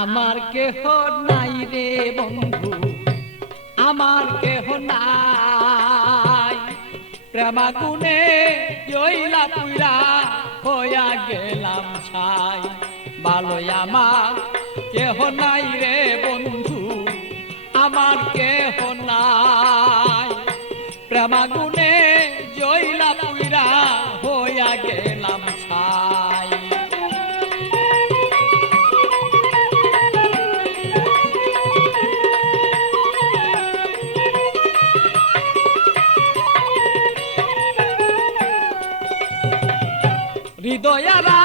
আমার কেহ নাই রে বন্ধু, আমার কেহ নাই। প্রেমাগুনে জইলা পুরা হইয়া গেলাম ছাই। ভালোই আমার কেহ নাই রে বন্ধু, আমার কেহ নাই। প্রেমাগুনে জইলা পুরা হইয়া গেলাম হৃদয়ারা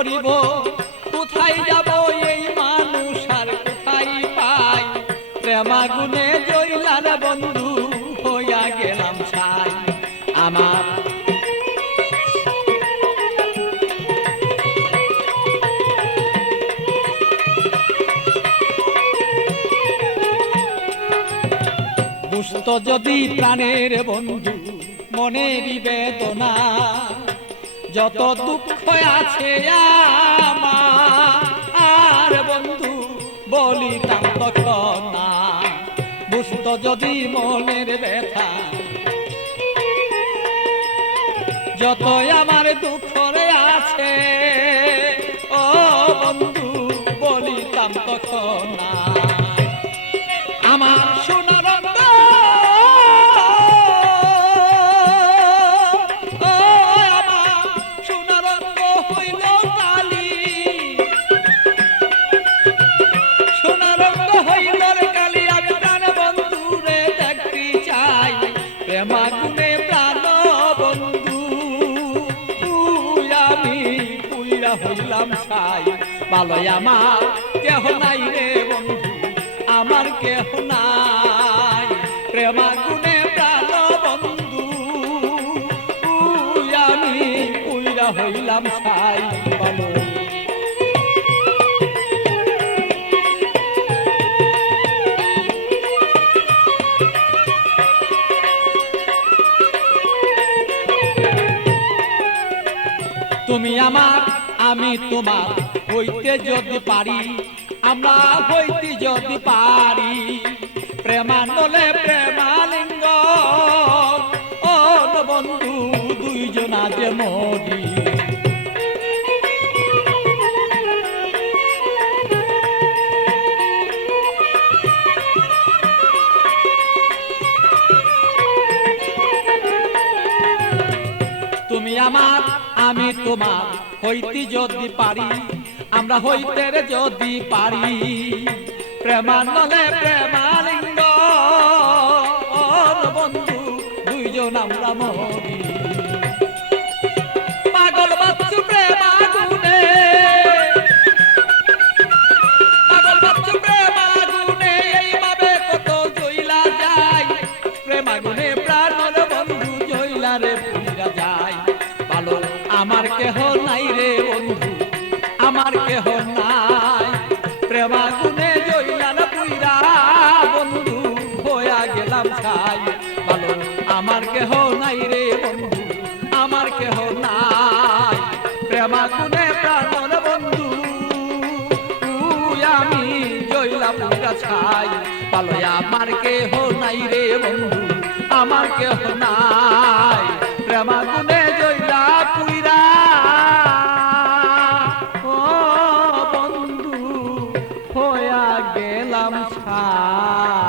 করিব কোথায় যাব এই মানুষ আর কোথায় পাই? প্রেমাগুনে জইলার বন্ধু হইয়া গেলাম ছাই। আমার যদি প্রাণের বন্ধু মনের বেদনা যত দুঃখ আছে আমার বন্ধু বলিতাম তখন না বুঝত যদি মনের ব্যথা। যত আমার দুঃখ রে আছে, ও বন্ধু বলিতাম তখন না আমার হইলাম সাই ভালোই আমার, কেহ নাই রে বন্ধু, আমার কেহ নাই। প্রেমা গুণে প্রাণ বন্ধু আমি উইরা হইলাম ছাই তুমি আমার, আমি তোমার হইতে যদি পারি, আমরা হইতে যদি পারি। প্রেমানলে প্রেমালিঙ্গ, ও বন্ধু, দুইজনা যে মরি। আমার আমি তোমার হইতে যদি পারি, আমরা হইতে যদি পারি। প্রেমানলে প্রেমালিঙ্গ, বন্ধু, দুইজন আমরা মরি পাগল বাচ্চু পাগল প্রেমাগুনে জইলা রে পুইরা বন্ধু হইয়া গেলাম ভালো আমার কেহ নাই রে বন্ধু, আমার কেহ নাই। প্রেমাগুনে প্রাণ বন্ধু আমি জইলা পুরা ছাই পালয় আমার কেহ নাই রে বন্ধু আমার কেহ নাই সংসার